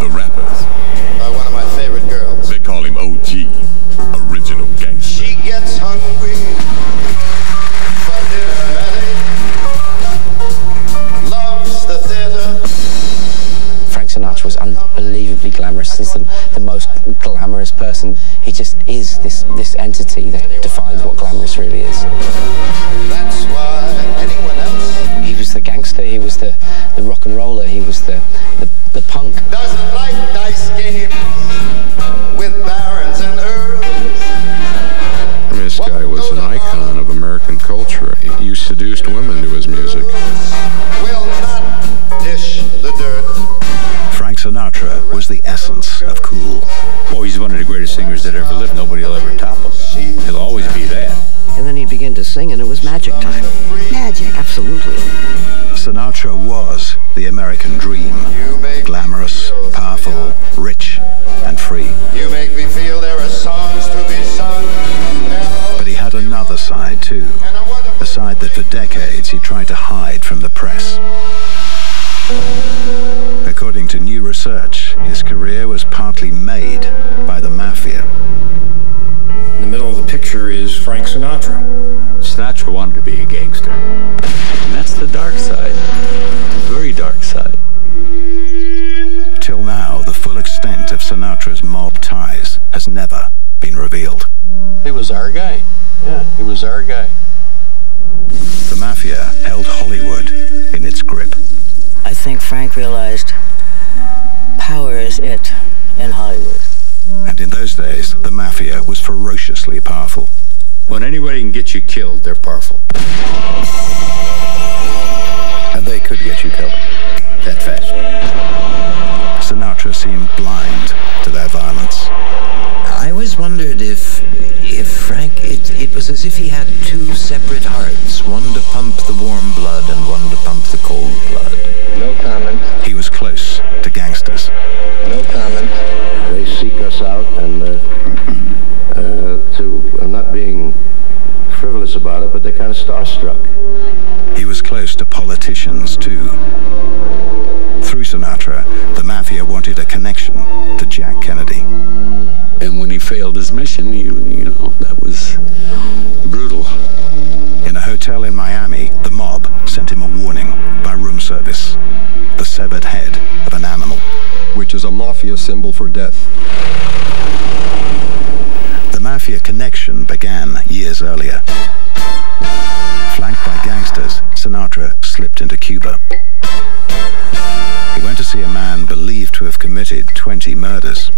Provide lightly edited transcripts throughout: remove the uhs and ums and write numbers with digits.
the rappers. One of my favorite girls. They call him OG, original gangster. She gets hungry for dinner. Loves the theater. Frenk Sinatra was unbelievably glamorous. He's the most glamorous person. He just is this entity that defines what glamorous really is. That's why anyone else. He was the gangster, he was the rock and roller, he was the punk. Doesn't like dice games with barons and earls. I mean, this guy was an icon of American culture. He seduced women to his music. Will not dish the dirt. Frenk Sinatra was the essence of cool. Oh, he's one of the greatest singers that ever lived. Nobody will ever top him. He'll always be that. And then he'd begin to sing, and it was magic time. Magic. Absolutely. Sinatra was the American dream. Glamorous, powerful, rich, and free. You make me feel there are songs to be sung. But he had another side too. A side that for decades he tried to hide from the press. According to new research, his career was partly made by the mafia. In the middle of the picture is Frenk Sinatra. Sinatra wanted to be a gangster. And that's the dark side, the very dark side. Till now, the full extent of Sinatra's mob ties has never been revealed. He was our guy. Yeah, he was our guy. The mafia held Hollywood in its grip. I think Frank realized power is it in Hollywood. And in those days, the mafia was ferociously powerful. When anybody can get you killed, they're powerful. And they could get you killed. That fast. Sinatra seemed blind to their violence. I always wondered if Frank, it was as if he had two separate hearts, one to pump the warm blood and one to pump the cold blood. No comment. He was close to gangsters. No comment. They seek us out, and I'm not being frivolous about it, but they're kind of starstruck. He was close to politicians too. Through Sinatra, the mafia wanted a connection to Jack Kennedy. And when he failed his mission, you know, that was brutal. In a hotel in Miami, the mob sent him a warning by room service. The severed head of an animal. Which is a mafia symbol for death. The mafia connection began years earlier. Flanked by gangsters, Sinatra slipped into Cuba. He went to see a man believed to have committed 20 murders.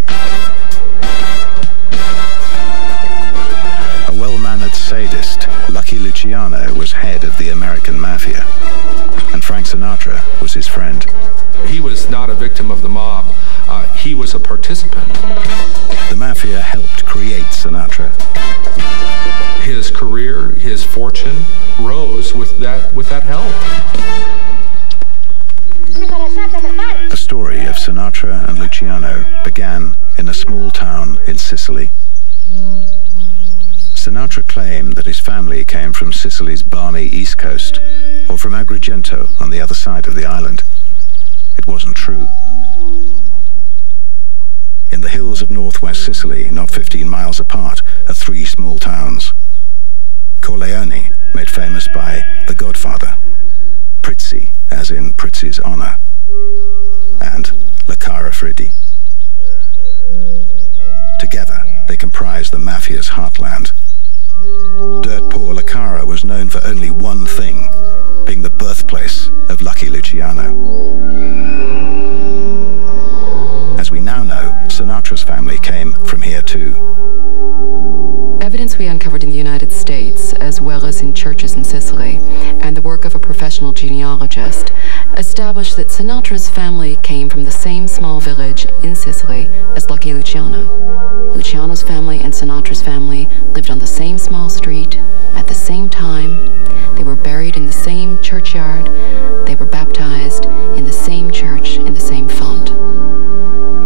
A well-mannered sadist, Lucky Luciano, was head of the American mafia, and Frenk Sinatra was his friend. He was not a victim of the mob. He was a participant. The mafia helped create Sinatra. His career, his fortune, rose with that help. The story of Sinatra and Luciano began in a small town in Sicily. Sinatra claimed that his family came from Sicily's balmy east coast, or from Agrigento on the other side of the island. It wasn't true. In the hills of northwest Sicily, not 15 miles apart, are three small towns. Corleone, made famous by The Godfather. Prizzi, as in Prizzi's honor. And La Cara Freddi. Together, they comprise the mafia's heartland. Dirt-poor La Cara was known for only one thing, being the birthplace of Lucky Luciano. As we now know, Sinatra's family came from here too. Evidence we uncovered in the United States, as well as in churches in Sicily, and the work of a professional genealogist, established that Sinatra's family came from the same small village in Sicily as Lucky Luciano. Luciano's family and Sinatra's family lived on the same small street at the same time. They were buried in the same churchyard. They were baptized in the same church in the same font.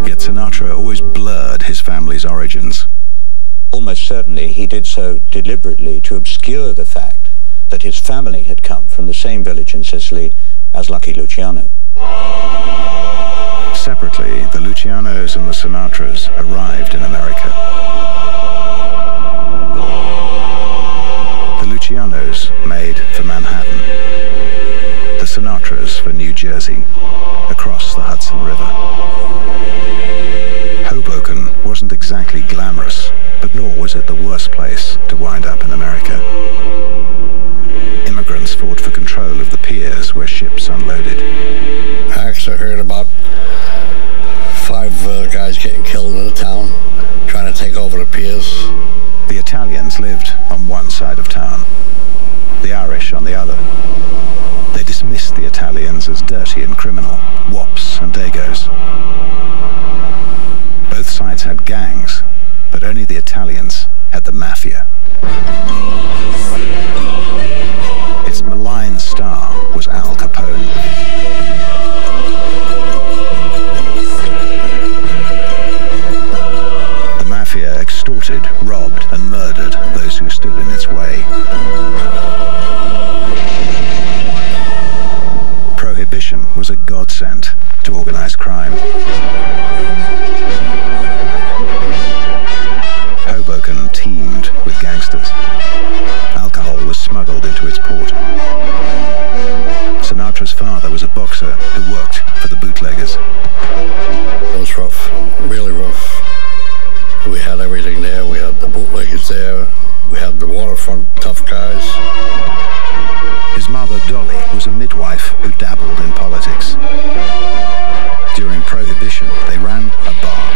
Yet Sinatra always blurred his family's origins. Almost certainly he did so deliberately to obscure the fact that his family had come from the same village in Sicily as Lucky Luciano. Separately, the Lucianos and the Sinatras arrived in America. The Lucianos made for Manhattan. The Sinatras for New Jersey, across the Hudson River. Hoboken wasn't exactly glamorous, but nor was it the worst place to wind up in America. Immigrants fought for control of the piers where ships unloaded. I actually heard about 5 guys getting killed in the town, trying to take over the piers. The Italians lived on one side of town, the Irish on the other. They dismissed the Italians as dirty and criminal, wops and dagos. Both sides had gangs, but only the Italians had the mafia. Its malign star was Al Capone. The mafia extorted, robbed, and murdered those who stood in its way. Prohibition was a godsend to organized crime. Hoboken teemed with gangsters. Alcohol was smuggled into its port. Sinatra's father was a boxer who worked for the bootleggers. It was rough, really rough. We had everything there. We had the bootleggers there. We had the waterfront tough guys. His mother, Dolly, was a midwife who dabbled in politics. During Prohibition, they ran a bar.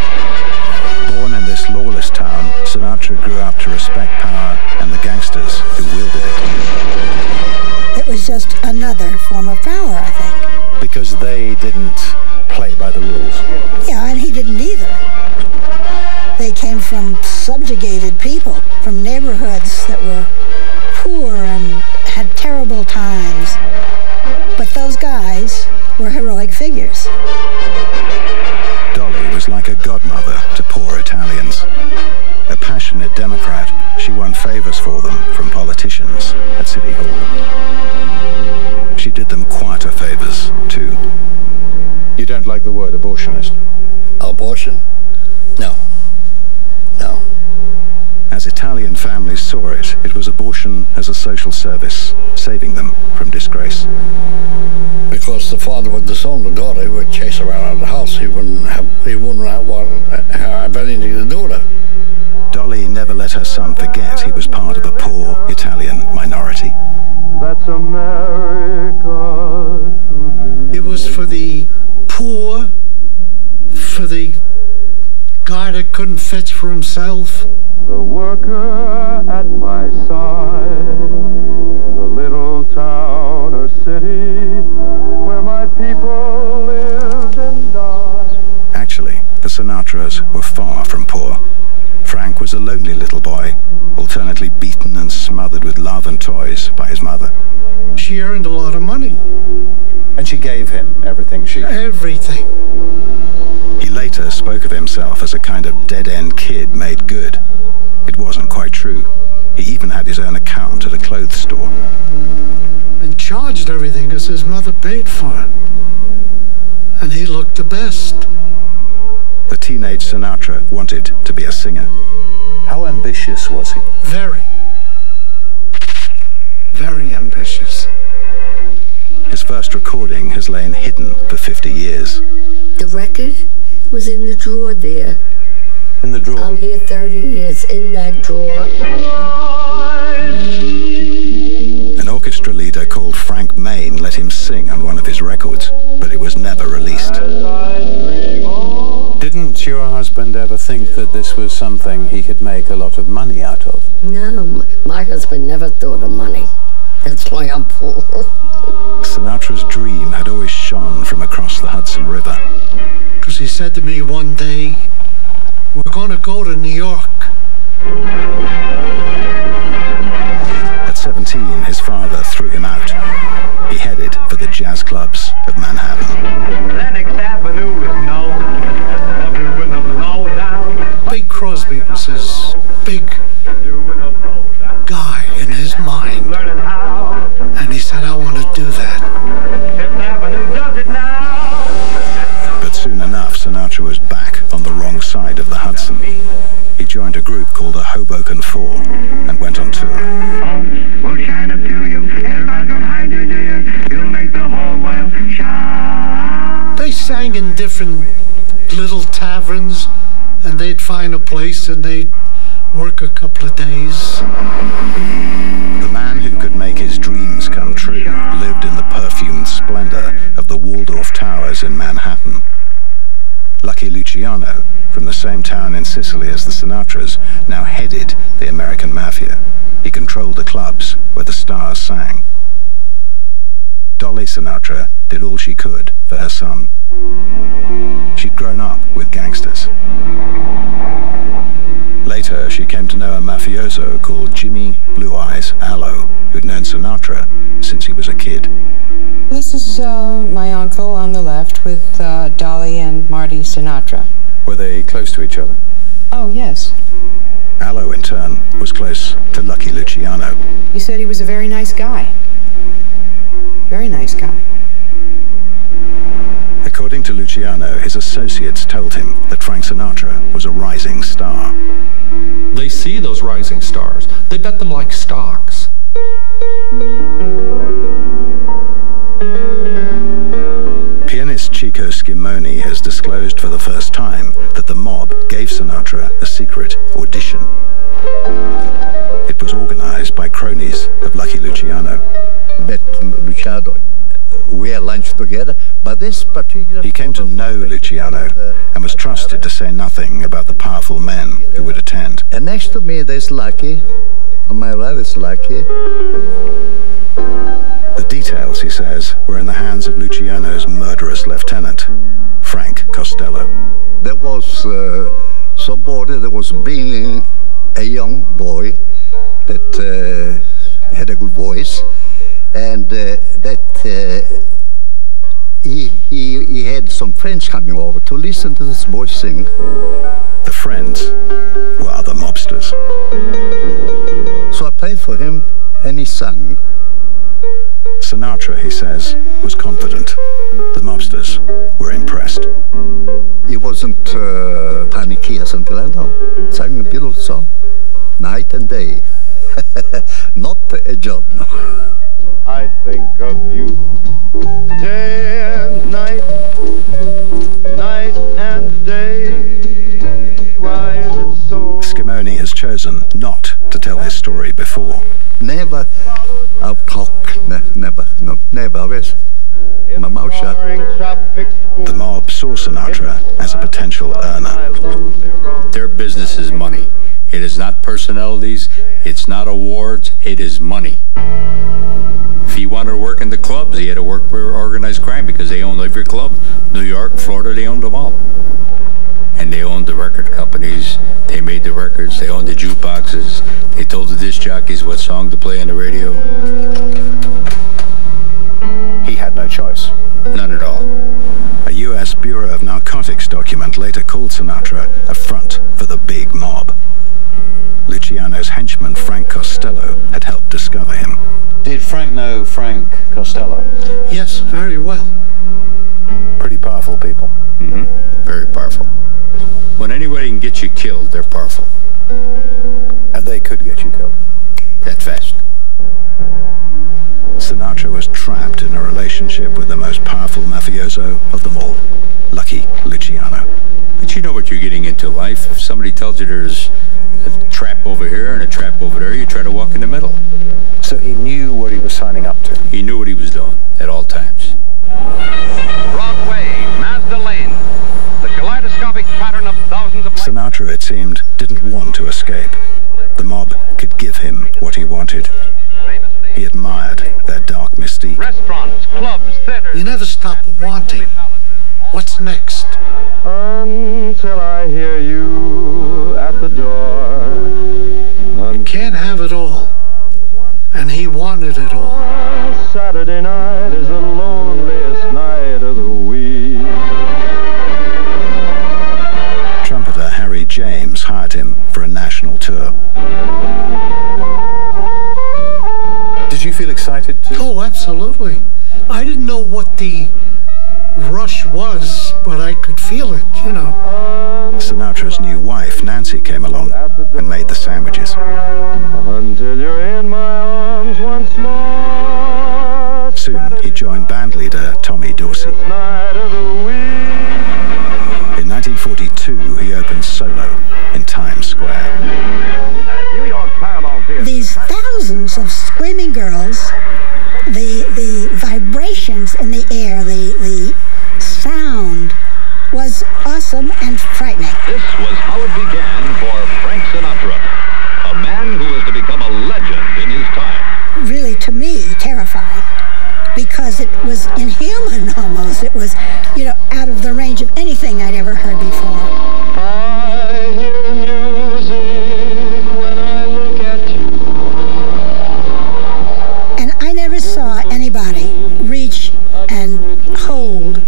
Born in this lawless town, Sinatra grew up to respect power and the gangsters who wielded it. It was just another form of power, I think. Because they didn't play by the rules. Yeah, and he didn't either. They came from subjugated people, from neighborhoods that were poor and had terrible times. But those guys were heroic figures. Dolly was like a godmother to poor Italians. A passionate Democrat, she won favors for them from politicians at City Hall. She did them quieter favors, too. You don't like the word abortionist? Abortion? No. No. As Italian families saw it, it was abortion as a social service, saving them from disgrace. Because the father would disown the daughter, he would chase her out of the house. He wouldn't have anything to do with her. Dolly never let her son forget he was part of a poor Italian minority. That's America. It was for the poor, for the guy that couldn't fetch for himself. The worker at my side, the little town or city where my people lived and died. Actually, the Sinatras were far from poor. Frank was a lonely little boy, alternately beaten and smothered with love and toys by his mother. She earned a lot of money. And she gave him everything she... Everything. He later spoke of himself as a kind of dead-end kid made good. It wasn't quite true. He even had his own account at a clothes store. And charged everything because his mother paid for it. And he looked the best. The teenage Sinatra wanted to be a singer. How ambitious was he? Very. Very ambitious. His first recording has lain hidden for 50 years. The record was in the drawer there. In the drawer? I'm here 30 years, in that drawer. An orchestra leader called Frank Main let him sing on one of his records, but it was never released. Didn't your husband ever think that this was something he could make a lot of money out of? No, my husband never thought of money. That's why I'm poor. Sinatra's dream had always shone from across the Hudson River. Because he said to me one day, we're going to go to New York. At 17, his father threw him out. He headed for the jazz clubs of Manhattan. Lennox Avenue is known. Everyone of low down. Big Crosby was his big guy in his mind. And he said, I want to do that. But soon enough, Sinatra was back on the wrong side of the Hudson. He joined a group called the Hoboken Four and went on tour. We'll shine up to you. Everybody gonna hide you, dear. You'll make the whole world shine. They sang in different little taverns, and they'd find a place and they'd work a couple of days. The man who could make his dreams come true lived in the perfumed splendor of the Waldorf Towers in Manhattan. Lucky Luciano, from the same town in Sicily as the Sinatras, now headed the American mafia. He controlled the clubs where the stars sang. Dolly Sinatra did all she could for her son. She'd grown up with gangsters. Later, she came to know a mafioso called Jimmy Blue Eyes Allo, who'd known Sinatra since he was a kid. This is my uncle on the left with Dolly and Marty Sinatra. Were they close to each other? Oh, yes. Allo, in turn, was close to Lucky Luciano. He said he was a very nice guy. Very nice guy. According to Luciano, his associates told him that Frank Sinatra was a rising star. They see those rising stars. They bet them like stocks. Pianist Chico Scimone has disclosed for the first time that the mob gave Sinatra a secret audition. It was organized by cronies of Lucky Luciano. Met Luciano. We had lunch together, but this particular... He came to know Luciano and was trusted to say nothing about the powerful men who would attend. And next to me there's Lucky. On my right is Lucky. The details, he says, were in the hands of Luciano's murderous lieutenant, Frank Costello. There was somebody that was bringing a young boy that had a good voice, and he had some friends coming over to listen to this boy sing. The friends were other mobsters. So I played for him, and he sang. Sinatra, he says, was confident. The mobsters were impressed. He wasn't panicky or something like that. Sang a beautiful song, night and day, not a giorno. I think of you day and night, night and day. Why is it so? Scimone has chosen not to tell his story before. Never out talk, never, always. My mouth shut. The mob saw Sinatra as a potential earner. Their business is money. It is not personalities, it's not awards, it is money. If he wanted to work in the clubs, he had to work for organized crime because they owned every club. New York, Florida, they owned them all. And they owned the record companies, they made the records, they owned the jukeboxes, they told the disc jockeys what song to play on the radio. He had no choice. None at all. A U.S. Bureau of Narcotics document later called Sinatra a front for the big mob. Luciano's henchman, Frank Costello, had helped discover him. Did Frank know Frank Costello? Yes, very well. Pretty powerful people. Mm-hmm. Very powerful. When anybody can get you killed, they're powerful. And they could get you killed. That fast. Sinatra was trapped in a relationship with the most powerful mafioso of them all, Lucky Luciano. But you know what you're getting into life. If somebody tells you there's a trap over here and a trap over there, you try to walk in the middle. So he knew what he was signing up to. He knew what he was doing at all times. Broadway, Mazda Lane, the kaleidoscopic pattern of thousands of... Sinatra, it seemed, didn't want to escape. The mob could give him what he wanted. He admired their dark mystique. Restaurants, clubs, theaters... You never stop wanting. What's next? Until I hear you at the door. You can't have it all. And he wanted it all. Saturday night is the loneliest night of the week. Trumpeter Harry James hired him for a national tour. Did you feel excited to... Oh, absolutely. I didn't know what the rush was, but I could feel it, you know. Sinatra's new wife, Nancy, came along and made the sandwiches. Until you're in my arms once more. Soon, he joined bandleader Tommy Dorsey. In 1942, he opened solo in Times Square. These thousands of screaming girls, the vibrations in the air, the sound was awesome and frightening. This was how it began for Frenk Sinatra, a man who was to become a legend in his time. Really, to me, terrifying, because it was inhuman almost. It was, you know, out of the range of anything I'd ever heard before. I hear music when I look at you. And I never saw anybody reach and hold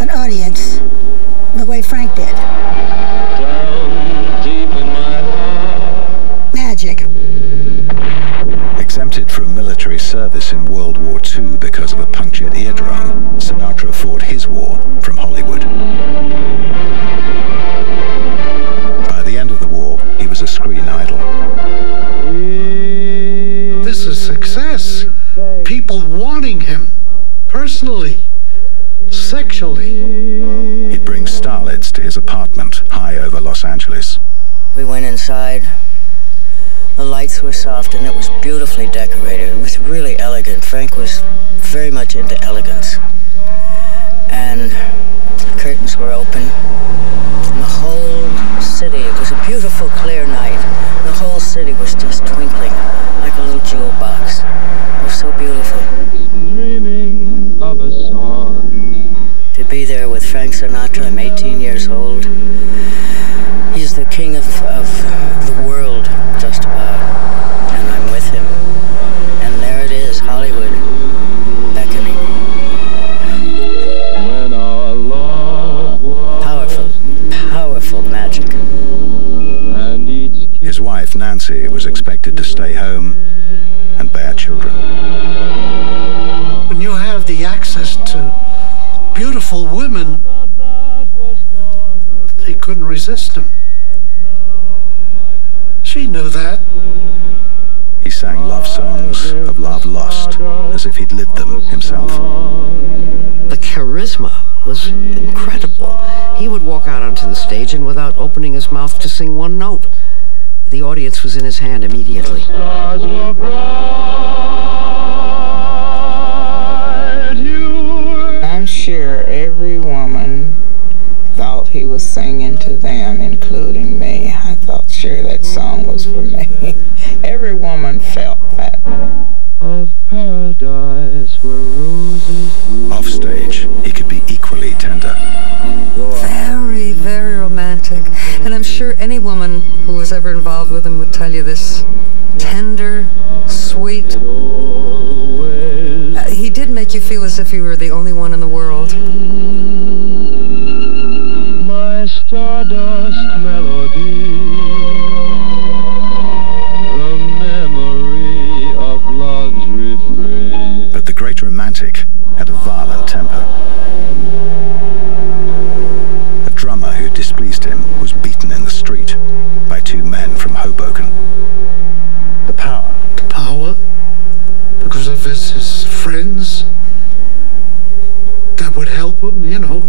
an audience the way Frank did. Down deep in my heart. Magic. Exempted from military service in World War II because of a punctured eardrum, Sinatra fought his war from Hollywood. By the end of the war, he was a screen idol. This is success. People wanting him, personally, sexually. He'd bring starlets to his apartment high over Los Angeles. We went inside. The lights were soft and it was beautifully decorated. It was really elegant. Frank was very much into elegance. And the curtains were open. And the whole city, it was a beautiful, clear night. The whole city was just twinkling like a little jewel box. It was so beautiful. Dreaming of a song. To be there with Frenk Sinatra, I'm 18 years old. He's the king of the world, just about, and I'm with him. And there it is, Hollywood, beckoning. When our love was Powerful, powerful magic. and each His wife, Nancy, was expected to stay home and bear children. When you have the access to beautiful women, they couldn't resist him. She knew that. He sang love songs of love lost, as if he'd lived them himself. The charisma was incredible. He would walk out onto the stage and without opening his mouth to sing one note, the audience was in his hand immediately. stars were bright, you I'm sure every woman thought he was singing to them, including me. I thought, sure, that song was for me. Every woman felt that. of paradise where roses grew. Offstage, he could be equally tender. Very, very romantic. And I'm sure any woman who was ever involved with him would tell you this. Tender, sweet. He did make you feel as if you were the only one in the world. My stardust melody, the memory of love's refrain. But the great romantic had a violent temper. A drummer who displeased him was beaten in the street by two men from Hoboken. The power. The power, because of his friends that would help him, you know.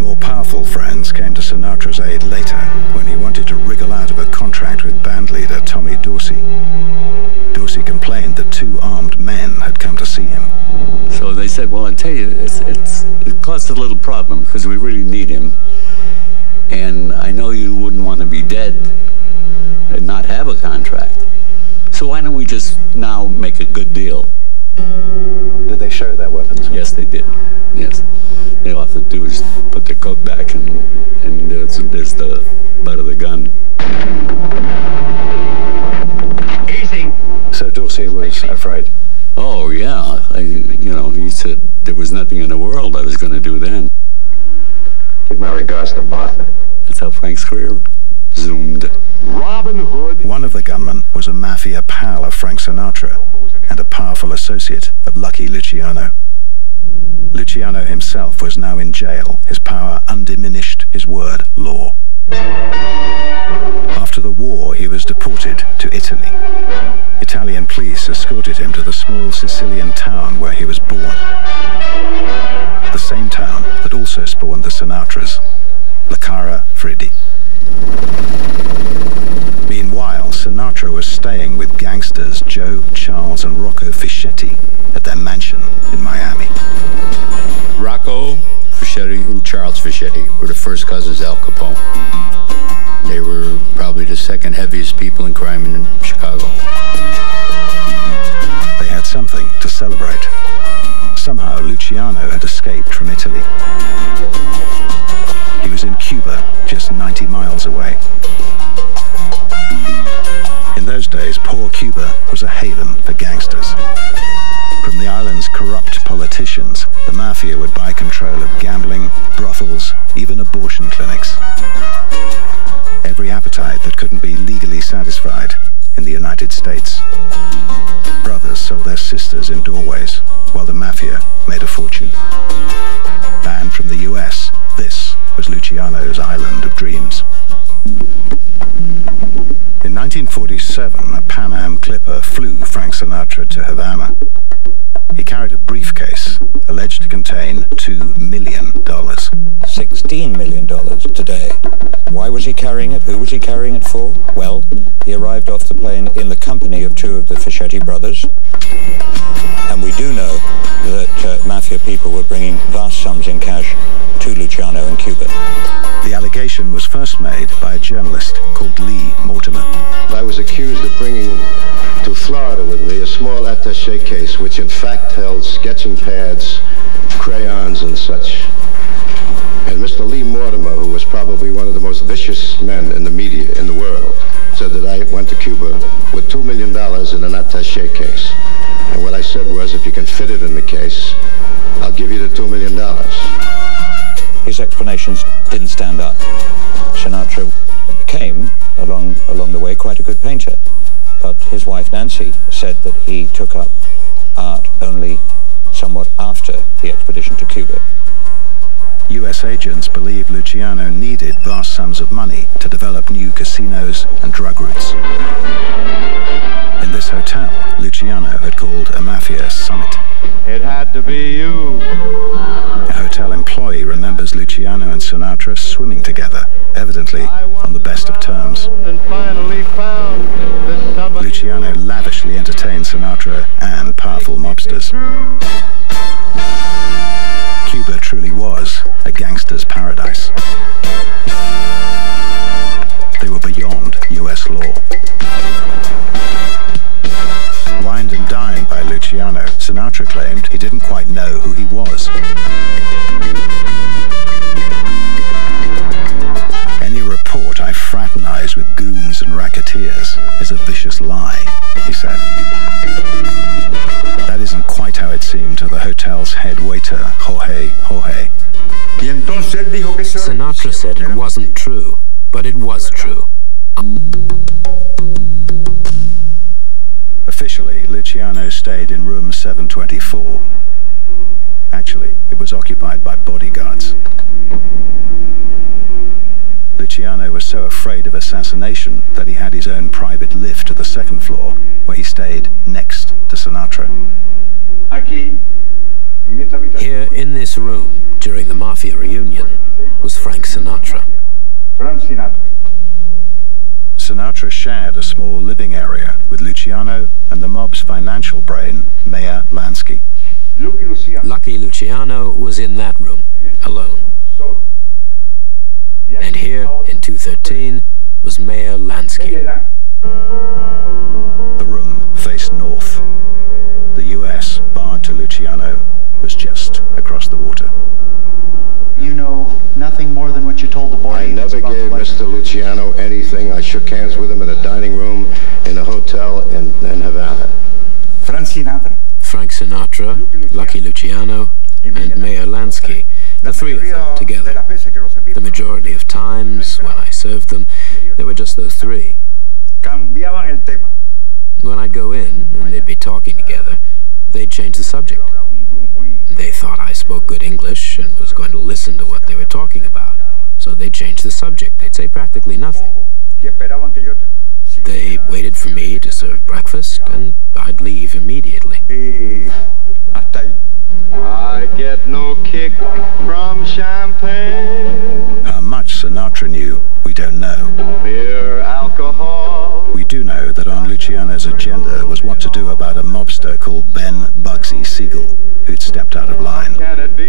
More powerful friends came to Sinatra's aid later when he wanted to wriggle out of a contract with bandleader Tommy Dorsey. Dorsey complained that two armed men had come to see him. So they said, well, I tell you, it caused a little problem because we really need him. And I know you wouldn't want to be dead and not have a contract. So why don't we just now make a good deal? Did they show their weapons? Yes, they did. Yes. They all have to do is put their coat back and there's the butt of the gun. Easy. So Dorsey was afraid? Oh, yeah. He said there was nothing in the world I was going to do then. Give my regards to Martha. That's how Frank's career zoomed. Robin Hood. One of the gunmen was a mafia pal of Frank Sinatra and a powerful associate of Lucky Luciano. Luciano himself was now in jail, his power undiminished, his word law. After the war, he was deported to Italy. Italian police escorted him to the small Sicilian town where he was born. The same town that also spawned the Sinatras, La Freddi. Meanwhile, Sinatra was staying with gangsters Joe, Charles and Rocco Fischetti at their mansion in Miami. Rocco Fischetti and Charles Fischetti were the first cousins of Al Capone. They were probably the second heaviest people in crime in Chicago. They had something to celebrate. Somehow Luciano had escaped from Italy. He was in Cuba, just 90 miles away. In those days, poor Cuba was a haven for gangsters. From the island's corrupt politicians, the mafia would buy control of gambling, brothels, even abortion clinics. Every appetite that couldn't be legally satisfied in the United States. Brothers sold their sisters in doorways, while the mafia made a fortune. And from the US, this was Luciano's island of dreams. In 1947, a Pan Am clipper flew Frenk Sinatra to Havana. He carried a briefcase alleged to contain $2 million. $16 million today. Why was he carrying it? Who was he carrying it for? Well, he arrived off the plane in the company of two of the Fischetti brothers. And we do know that mafia people were bringing vast sums in cash to Luciano in Cuba. The allegation was first made by a journalist called Lee Mortimer. I was accused of bringing to Florida with me a small attaché case, which in fact held sketching pads, crayons, and such. And Mr. Lee Mortimer, who was probably one of the most vicious men in the media in the world, said that I went to Cuba with $2 million in an attaché case. And what I said was, if you can fit it in the case, I'll give you the $2 million. His explanations didn't stand up. Sinatra became, along the way, quite a good painter. But his wife Nancy said that he took up art only somewhat after the expedition to Cuba. US agents believed Luciano needed vast sums of money to develop new casinos and drug routes. In this hotel, Luciano had called a mafia summit. It had to be you. A hotel employee remembers Luciano and Sinatra swimming together, evidently on the best of terms. And finally found Luciano lavishly entertained Sinatra and powerful mobsters. Cuba truly was a gangster's paradise. They were beyond US law. Wined and dined by Luciano, Sinatra claimed he didn't quite know who he was. Any report I fraternize with goons and racketeers is a vicious lie, he said. That isn't quite how it seemed to the hotel's head waiter, Jorge. Sinatra said it wasn't true, but it was true. Officially, Luciano stayed in room 724. Actually, it was occupied by bodyguards. Luciano was so afraid of assassination that he had his own private lift to the second floor, where he stayed next to Sinatra. Here in this room, during the Mafia reunion, was Frenk Sinatra. Sinatra shared a small living area with Luciano and the mob's financial brain, Meyer Lansky. Lucky Luciano was in that room, alone. And here, in 213, was Meyer Lansky. The room faced north. The US, barred to Luciano, was just across the water. You know nothing more than what you told the boy. I never gave Mr. Luciano anything. I shook hands with him in a dining room in a hotel in Havana. Frenk Sinatra, Lucky Luciano, and Meyer Lansky, the three of them together. The majority of times, when I served them, there were just those three. When I'd go in, and they'd be talking together, they'd change the subject. They thought I spoke good English and was going to listen to what they were talking about. So they'd change the subject. They'd say practically nothing. They waited for me to serve breakfast, and I'd leave immediately. I get no kick from champagne. How much Sinatra knew, we don't know. Mere alcohol. We do know that on Luciano's agenda was what to do about a mobster called Ben Bugsy Siegel, who'd stepped out of line.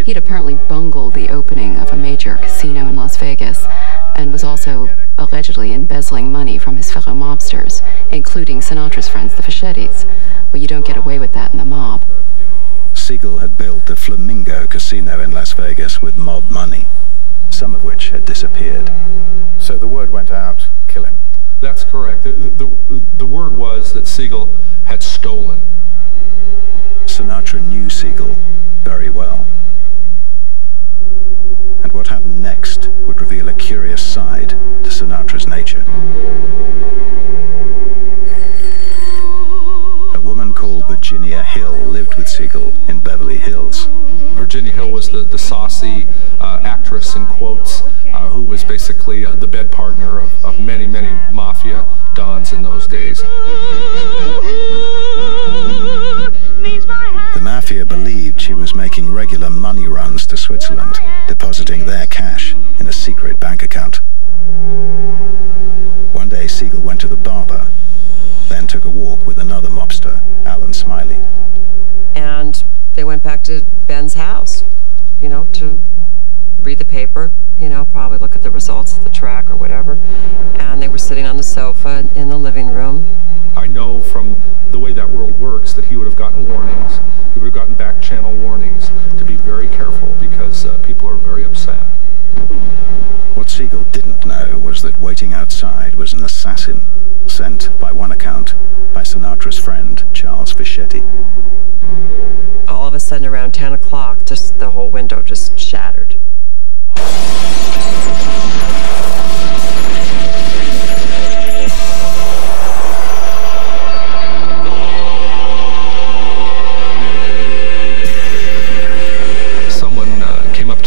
He'd apparently bungled the opening of a major casino in Las Vegas and was also allegedly embezzling money from his fellow mobsters, including Sinatra's friends, the Fischettis. Well, you don't get away with that in the mob. Siegel had built the Flamingo Casino in Las Vegas with mob money, some of which had disappeared. So the word went out, kill him. That's correct. The word was that Siegel had stolen. Sinatra knew Siegel very well. And what happened next would reveal a curious side to Sinatra's nature. A woman called Virginia Hill lived with Siegel in Beverly Hills. Virginia Hill was the saucy actress, in quotes, who was basically the bed partner of many, many mafia dons in those days. The mafia believed she was making regular money runs to Switzerland, depositing their cash in a secret bank account. One day, Siegel went to the barber, then took a walk with another mobster, Alan Smiley. And they went back to Ben's house, you know, to read the paper, you know, probably look at the results of the track or whatever. And they were sitting on the sofa in the living room. I know from the way that world works that he would have gotten warnings. He would have gotten back channel warnings to be very careful because people are very upset. What Siegel didn't know was that waiting outside was an assassin, sent, by one account, by Sinatra's friend, Charles Fischetti. All of a sudden, around 10 o'clock, just the whole window just shattered.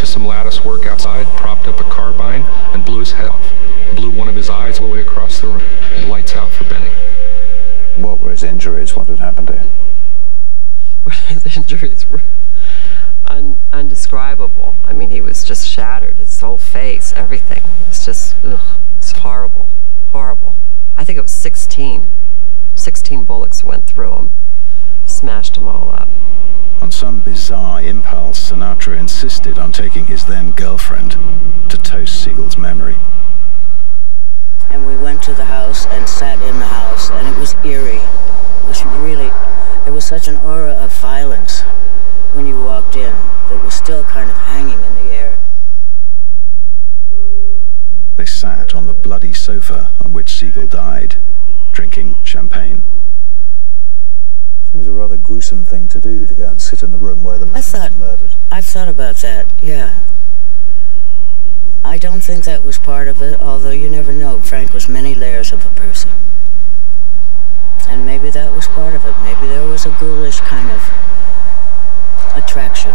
Some lattice work outside, propped up a carbine, and blew his head off. Blew one of his eyes all the way across the room. Lights out for Benny. What were his injuries? What had happened to him? His injuries were undescribable. I mean, he was just shattered. His whole face, everything. It's just, ugh, it's horrible, horrible. I think it was 16. 16 bullets went through him, smashed him all up. On some bizarre impulse, Sinatra insisted on taking his then-girlfriend to toast Siegel's memory. And we went to the house and sat in the house, and it was eerie. It was really, there was such an aura of violence when you walked in that was still kind of hanging in the air. They sat on the bloody sofa on which Siegel died, drinking champagne. Seems a rather gruesome thing to do, to go and sit in the room where the man was murdered. I've thought about that, yeah. I don't think that was part of it, although you never know. Frank was many layers of a person. And maybe that was part of it. Maybe there was a ghoulish kind of attraction.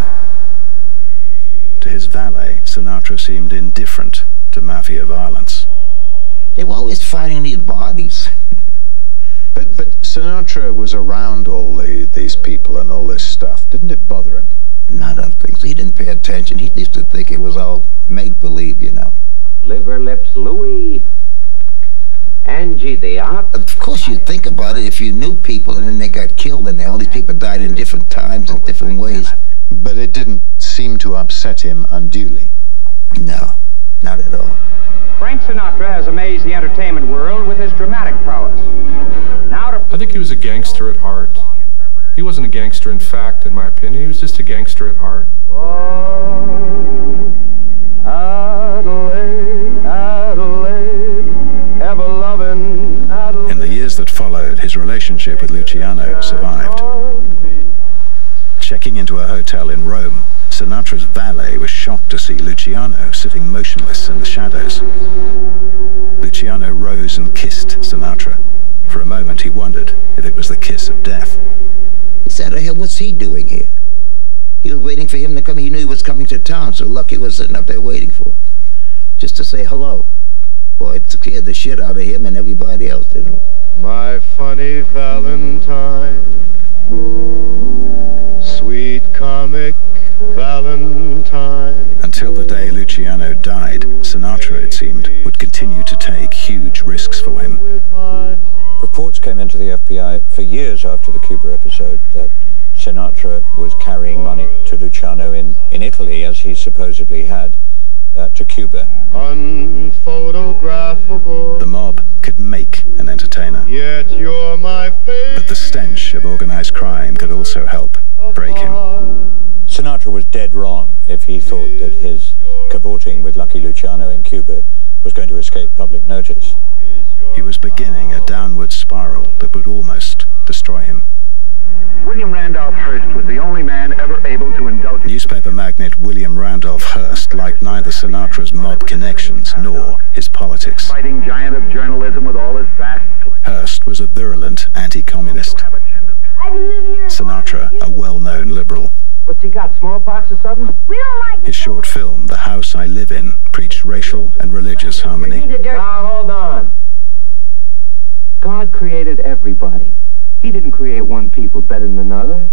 To his valet, Sinatra seemed indifferent to mafia violence. They were always finding these bodies. But Sinatra was around all these people and all this stuff. Didn't it bother him? No, I don't think so. He didn't pay attention. He used to think it was all make-believe, you know. Liver Lips Louie. Angie the Art. Of course, you'd think about it if you knew people and then they got killed and all these people died in different times and different ways. But it didn't seem to upset him unduly. No, not at all. Frank Sinatra has amazed the entertainment world with his dramatic prowess. I think he was a gangster at heart. He wasn't a gangster in fact, in my opinion. He was just a gangster at heart. Oh, Adelaide, Adelaide, ever loving Adelaide. In the years that followed, his relationship with Luciano survived. Checking into a hotel in Rome, Sinatra's valet was shocked to see Luciano sitting motionless in the shadows. Luciano rose and kissed Sinatra. For a moment, he wondered if it was the kiss of death. He said, hey, what's he doing here? He was waiting for him to come. He knew he was coming to town, so Lucky was sitting up there waiting for him, just to say hello. Boy, it scared the shit out of him and everybody else, didn't it? My funny Valentine, sweet comic Valentine. Until the day Luciano died, Sinatra, it seemed, would continue to take huge risks for him. Reports came into the FBI for years after the Cuba episode that Sinatra was carrying money to Luciano in Italy, as he supposedly had, to Cuba. Unphotographable. The mob could make an entertainer, Yet you're my favorite. but the stench of organized crime could also help break him. Sinatra was dead wrong if he thought that his cavorting with Lucky Luciano in Cuba was going to escape public notice. He was beginning a downward spiral that would almost destroy him. William Randolph Hearst was the only man ever able to indulge... Newspaper magnate William Randolph Hearst liked neither Sinatra's mob connections nor his politics. Fighting giant of journalism with all his vast... Hearst was a virulent anti-communist. Sinatra, a well-known liberal. What's he got, smallpox or something? We don't like... His short film, The House I Live In, preached racial and religious harmony. Now, hold on. God created everybody. He didn't create one people better than another.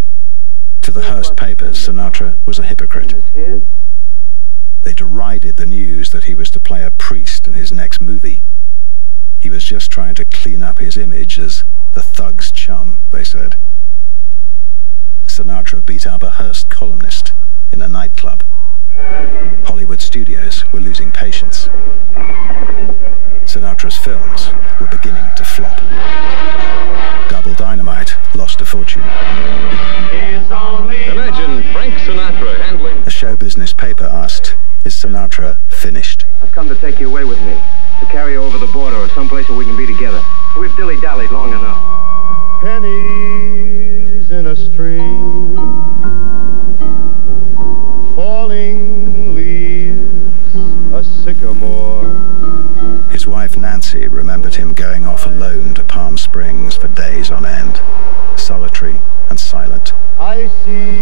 To the Hearst papers, Sinatra was a hypocrite. They derided the news that he was to play a priest in his next movie. He was just trying to clean up his image as the thug's chum, they said. Sinatra beat up a Hearst columnist in a nightclub. Hollywood studios were losing patience. Sinatra's films were beginning to flop. Double Dynamite lost a fortune. Imagine Frenk Sinatra handling... A show business paper asked, "Is Sinatra finished?" I've come to take you away with me, to carry you over the border or someplace where we can be together. We've dilly-dallied long enough. Pennies in a stream, falling leaves, a sycamore. His wife Nancy remembered him going off alone to Palm Springs for days on end, solitary and silent. I see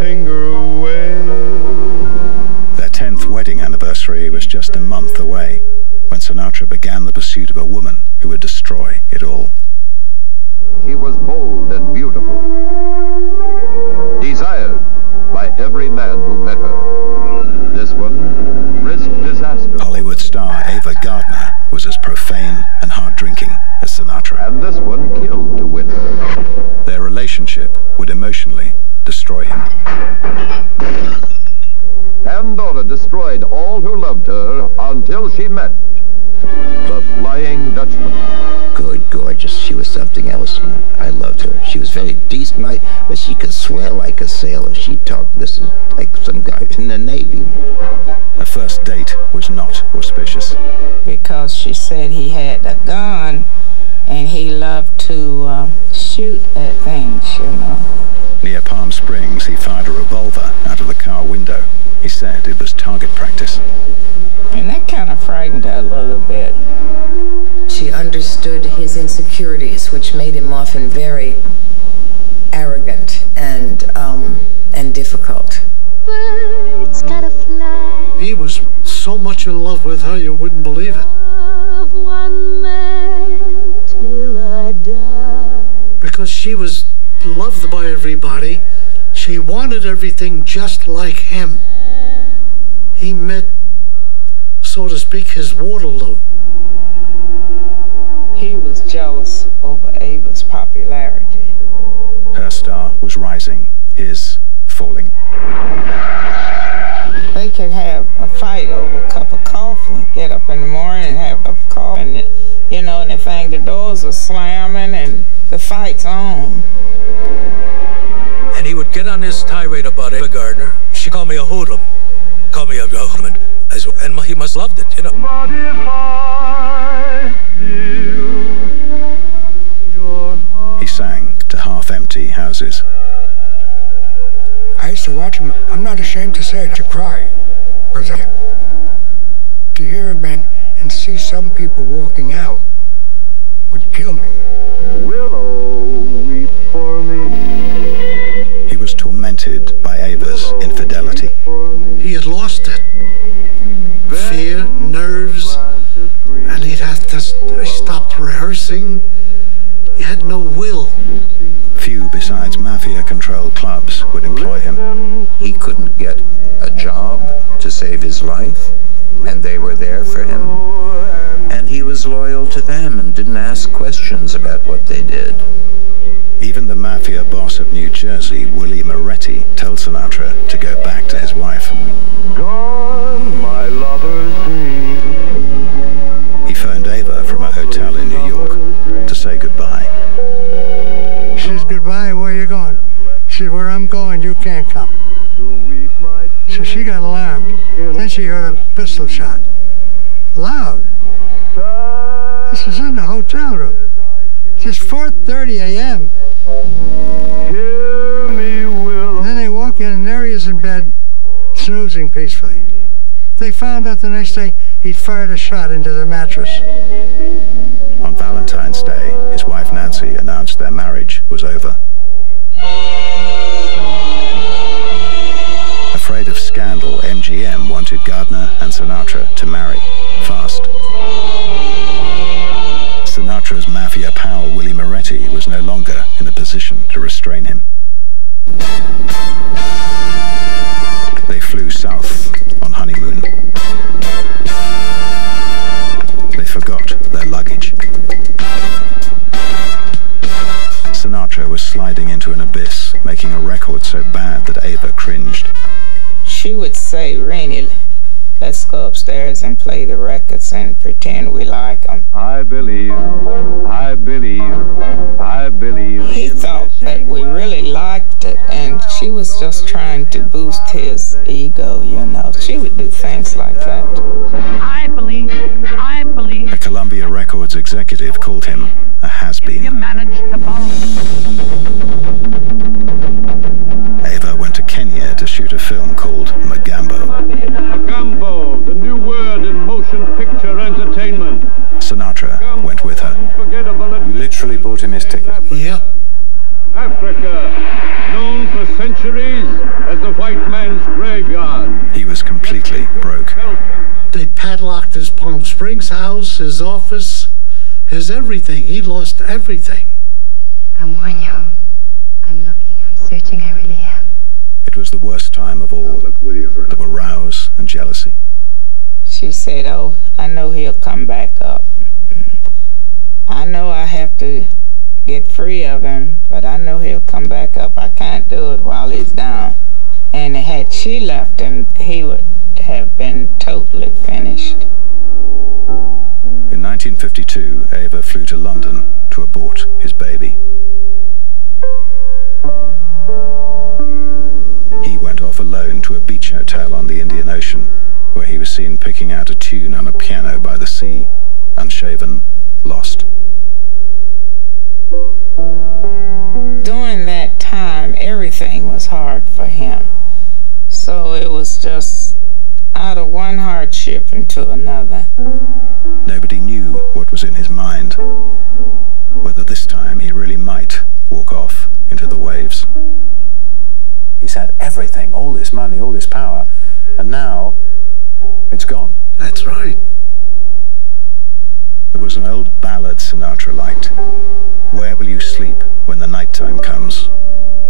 finger away. Their 10th wedding anniversary was just a month away when Sinatra began the pursuit of a woman who would destroy it all. She was bold and beautiful, desired by every man who met her. This one risked disaster. Hollywood star Ava Gardner was as profane and hard-drinking as Sinatra. And this one killed to win her. Their relationship would emotionally destroy him. Pandora destroyed all who loved her until she met the Flying Dutchman. Good, gorgeous. She was something else, man. I loved her. She was very decent, but she could swear like a sailor. She talked, listen, like some guy in the Navy. A first date was not auspicious. Because she said he had a gun and he loved to shoot at things, you know. Near Palm Springs, he fired a revolver out of the car window. He said it was target practice. And that kind of frightened her a little bit. She understood his insecurities, which made him often very arrogant and difficult. Birds gotta fly. He was so much in love with her, you wouldn't believe it. One man till I die. Because she was loved by everybody. She wanted everything just like him. He met, so to speak, his Waterloo. He was jealous over Ava's popularity. Her star was rising, his falling. They could have a fight over a cup of coffee, get up in the morning and have a cup of coffee, and, you know, and the thing, the doors are slamming and the fight's on. And he would get on his tirade about Ava Gardner. She called me a hoodlum. Called me a hoodlum. And he must have loved it, you know. But if I steal your heart... He sang to half-empty houses. I used to watch him. I'm not ashamed to say it, to cry. Because to hear him and see some people walking out would kill me. Willow, weep for me. He was tormented tormented by Ava's infidelity. He had lost it. Fear, nerves, and he stopped rehearsing. He had no will. Few besides mafia-controlled clubs would employ him. He couldn't get a job to save his life, and they were there for him. And he was loyal to them and didn't ask questions about what they did. Even the mafia boss of New Jersey, Willie Moretti, told Sinatra to go back to his wife. Gone, my lover's dream. He phoned Ava from a hotel in New York to say goodbye. She says, goodbye, where you going? She said, where I'm going, you can't come. So she got alarmed. Then she heard a pistol shot. Loud. This is in the hotel room. It's 4:30 a.m. Then they walk in and there he is in bed, snoozing peacefully. They found out the next day he'd fired a shot into the mattress. On Valentine's Day, his wife Nancy announced their marriage was over. Afraid of scandal, MGM wanted Gardner and Sinatra to marry, fast. Sinatra's mafia pal, Willie Moretti, was no longer in a position to restrain him. They flew south on honeymoon. They forgot their luggage. Sinatra was sliding into an abyss, making a record so bad that Ava cringed. She would say, Rainey, let's go upstairs and play the records and pretend we like them. I believe, I believe, I believe. He thought that we really liked it, and she was just trying to boost his ego, you know. She would do things like that. I believe, I believe. A Columbia Records executive called him a has-been. You managed to follow. Ava went to Kenya to shoot a film called Magambo. Magambo, the new word in motion picture entertainment. Sinatra went with her. You literally bought him his ticket? Yeah. Africa, known for centuries as the white man's graveyard. He was completely broke. They padlocked his Palm Springs house, his office, his everything. He lost everything. I'm warning you. I'm looking, I'm searching, I really am. It was the worst time of all. There were rows and jealousy. She said, oh, I know he'll come back up. I know I have to get free of him, but I know he'll come back up. I can't do it while he's down. And had she left him, he would have been totally finished. In 1952, Ava flew to London to abort his baby. He went off alone to a beach hotel on the Indian Ocean, where he was seen picking out a tune on a piano by the sea, unshaven, lost. During that time, everything was hard for him. So it was just out of one hardship into another. Nobody knew what was in his mind, whether this time he really might walk off into the waves. He's had everything, all this money, all this power, and now it's gone. That's right. There was an old ballad Sinatra liked. Where will you sleep when the nighttime comes?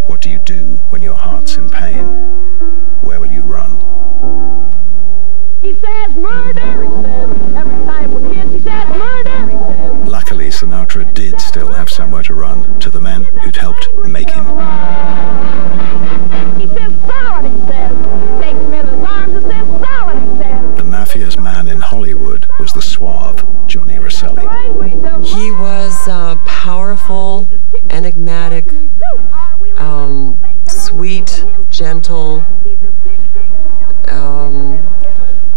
What do you do when your heart's in pain? Where will you run? He says murder, he says. Every time we're kids, he says murder, he says. Luckily, Sinatra did still have somewhere to run, to the men who'd helped make him. He says solid, he says. Takes him in his arms and says solid, he says. The mafia's man in Hollywood was the suave Johnny Rosselli. He was powerful, enigmatic, sweet, gentle,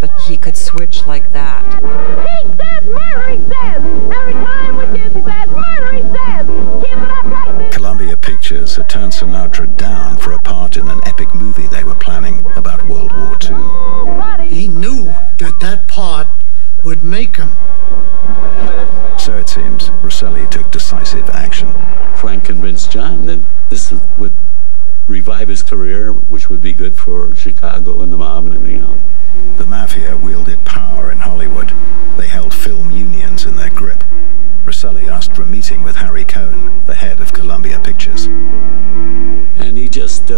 but he could switch like that. He says murder, he says. Every time we kiss, he says murder, he says. Keep it up like this. Columbia Pictures had turned Sinatra down for a part in an epic movie they were planning about World War II. He knew that that part would make him. So it seems, Rosselli took decisive action. Frank convinced John that this would revive his career, which would be good for Chicago and the mob and everything else. The mafia wielded power in Hollywood. They held film unions in their grip. Rosselli asked for a meeting with Harry Cohn, the head of Columbia Pictures. And he just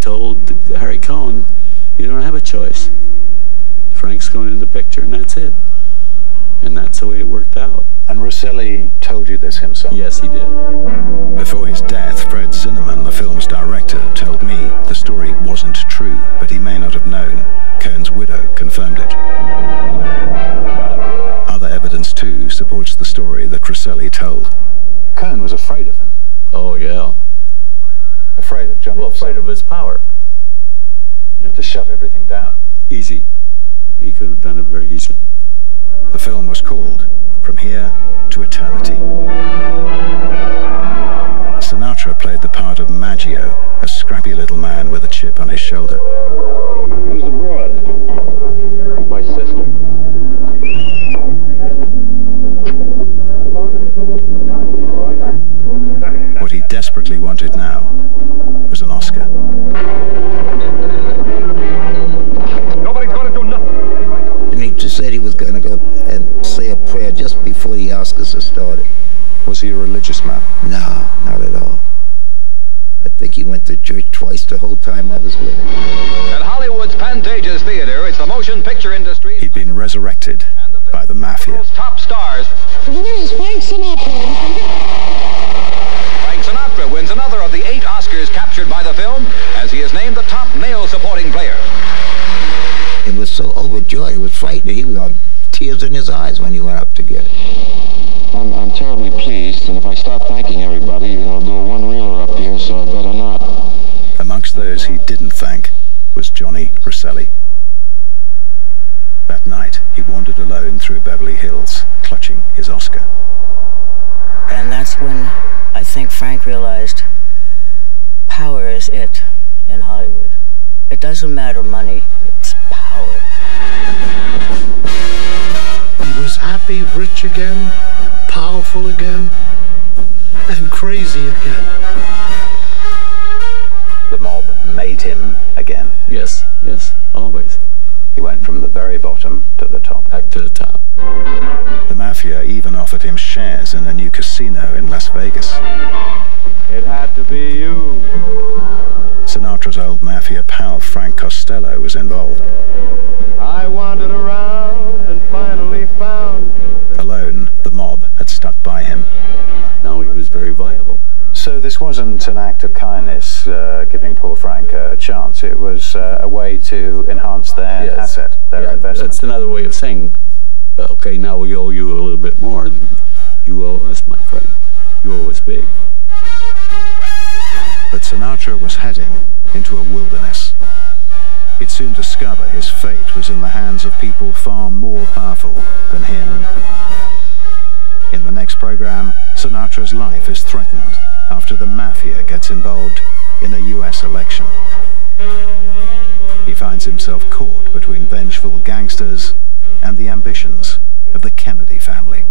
told Harry Cohn, you don't have a choice. Frank's going in the picture, and that's it. And that's the way it worked out. And Rosselli told you this himself? Yes, he did. Before his death, Fred Zinnemann, the film's director, told me the story wasn't true, but he may not have known. Cohn's widow confirmed it. Other evidence, too, supports the story that Rosselli told. Cohn was afraid of him. Oh, yeah. Afraid of Johnny? Well, afraid of his power. Yeah. To shut everything down. Easy. He could have done it very easily. The film was called From Here to Eternity. Sinatra played the part of Maggio, a scrappy little man with a chip on his shoulder. Who's abroad? My sister. What he desperately wanted now was an Oscar. Nobody's gonna do nothing. And he just said he was going to go and say a prayer just before the Oscars had started. Was he a religious man? No, not at all. I think he went to church twice the whole time I was with him. At Hollywood's Pantages Theater, it's the motion picture industry. He'd been resurrected by the mafia. Top stars. The winner is Frenk Sinatre. Frenk Sinatre wins another of the 8 Oscars captured by the film, as he is named the top male supporting player. He was so overjoyed, he was frightened. He was tears in his eyes when he went up to get it. I'm terribly pleased, and if I start thanking everybody, I'll do a one-reeler up here, so I better not. Amongst those he didn't thank was Johnny Rosselli. That night, he wandered alone through Beverly Hills, clutching his Oscar. And that's when I think Frank realized power is it in Hollywood. It doesn't matter money, it's power. He was happy, rich again, powerful again, and crazy again. The mob made him again. Yes, yes, always. He went from the very bottom to the top. Back to the top. The mafia even offered him shares in a new casino in Las Vegas. It had to be you. Sinatra's old mafia pal Frank Costello was involved. I wandered around and finally found. Alone, the mob had stuck by him. Now he was very viable. So this wasn't an act of kindness, giving poor Frank a chance. It was a way to enhance their asset, their investment. That's another way of saying, okay, now we owe you a little bit more than you owe us, my friend. You owe us big. But Sinatra was heading into a wilderness. He'd soon discover his fate was in the hands of people far more powerful than him. In the next program, Sinatra's life is threatened after the mafia gets involved in a US election. He finds himself caught between vengeful gangsters and the ambitions of the Kennedy family.